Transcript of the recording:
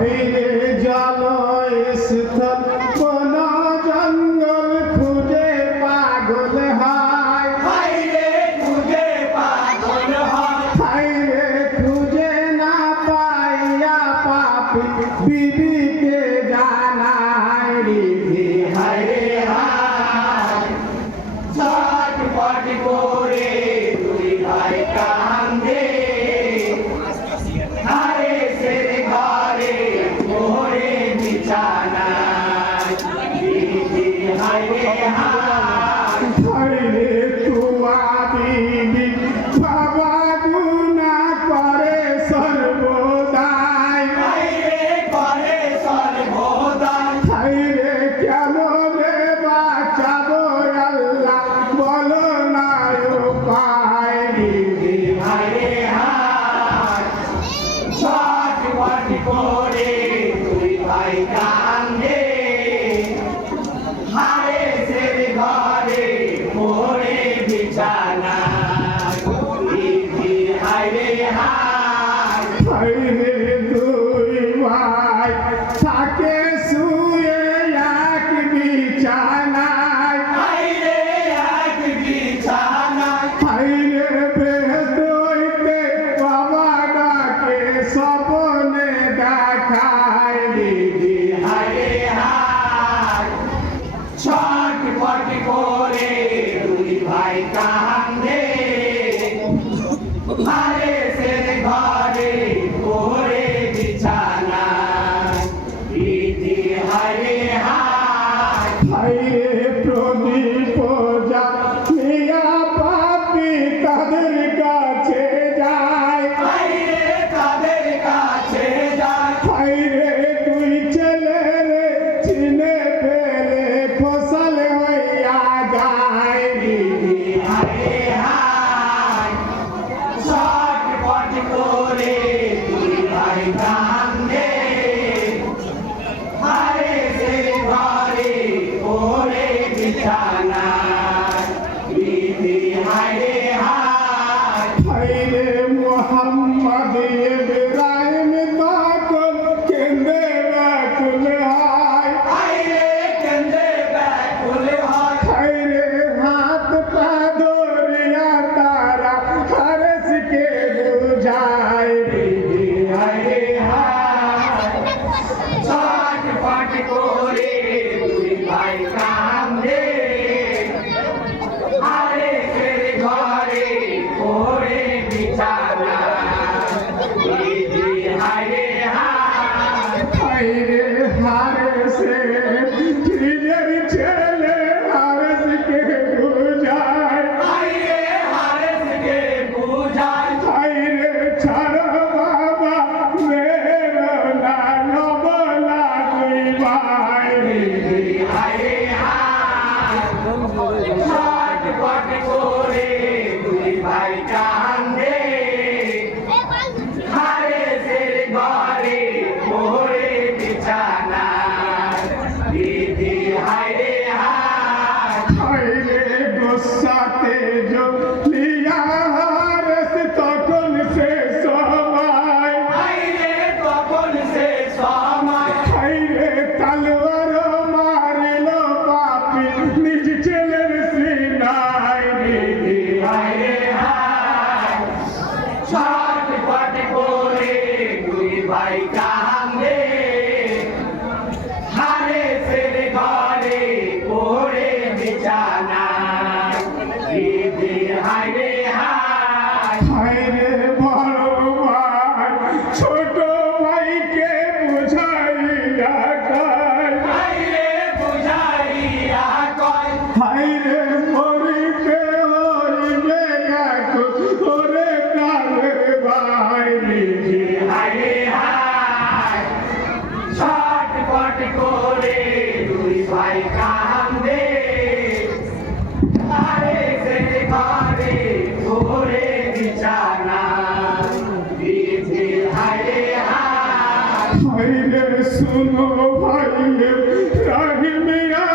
হাইরে জলস্থল কোন জঙ্গল খুঁজে পাগল হয় হাইরে খুঁজে পাগল হয় হাইরে খুঁজে না পাইয়া পাপি বিবিকে জানায় রিধি হাইরে হায় ছটফট করে দুই ভাই কান্দে হারে সের ঘরে মোরে বিছানায় দিদি হাইরে হায় হাইরে তুয়া বিবি বাবা গুনা করে সর্বদাই হাইরে করে সর্বদাই হাইরে কেন রে বাঁচাবো আল্লাহ বলো না উপায় দিদি হাইরে হায় ছটফট করে দুই ভাই কান্দে হারে সের ঘরে মোরে বিছানায় দিদি হাইরে হায় হাইরে দুই ভাই থাকে শুয়ে এক বিছানায় হাইরে এক বিছানায় হাইরে বেহেশত হইতে বাবা ডাকে স্বপ্নে দেখায় দিদি হাইরে হায় ছটফট করে দুই ভাই কান্দে হারে সের ঘরে মোরে বিছানায় দিদি হাইরে হায় হাইরে প্রদীপ যা মিয়া পাপি তাদের কাছে যায় হাইরে তাদের কাছে যায় হাইরে দুই ছেলে রে চিনে ফেলে ফসল হইয়া যায় দিদি হাইরে হায় ছটফট করে দুই ভাই কান্দে হারে সের ঘরে মোরে বিছানায় দিদি হাইরে হায় হাইরে মোহাম্মদ ইব্রাহিম তখন কেঁদে ব্যাকুল হয় হাইরে কেঁদে ব্যাকুল হয় হাইরে হাত পা ধরিয়া তারা হারেসকে বুঝায় দিদি হাইরে হায় ছটফট করে দুই ভাই কান্দে হারে সের ঘরে মোরে বিছানায় দিদি হাইরে হায় হাইরে হারেসে নিজের ছেলে হারেসকে বুঝায় হাইরে হারেসকে বুঝায় হাইরে ছাড়ো বাবা মেরো না নবলা তুই ভাই দিদি হাইরে হায় ছটফট করে দুই ভাই কান্দে হারে সের ঘরে মোরে বিছানায় দিদি হাইরে হায় হাইরে গোসাতে লিয়া হারেস তখন সে সবাই হাইরে তখন সে সময় হাইরে তলোয়ার মারিল পাপি নিজ ছেলের সিনায় দিদি হাইরে হায় ছটফট করে দুই ভাই কান্দে হারে সের ঘরে মোরে বিছানায় দিদি হাইরে হায় হাইরে বড় ভাই ছোট ভাইকে বুঝাইয়া কয় হাইরে বুঝাইয়া কয় হাইরে মরিতে হইবে এখন ওরে কালের ভাই দিদি হাইরে হায় ছটফট করে দুই ভাই কান্দে হারে সের ঘরে মোরে বিছানায় দিদি হাইরে হায় হাইরে শুনো ভাই রাহিমিয়া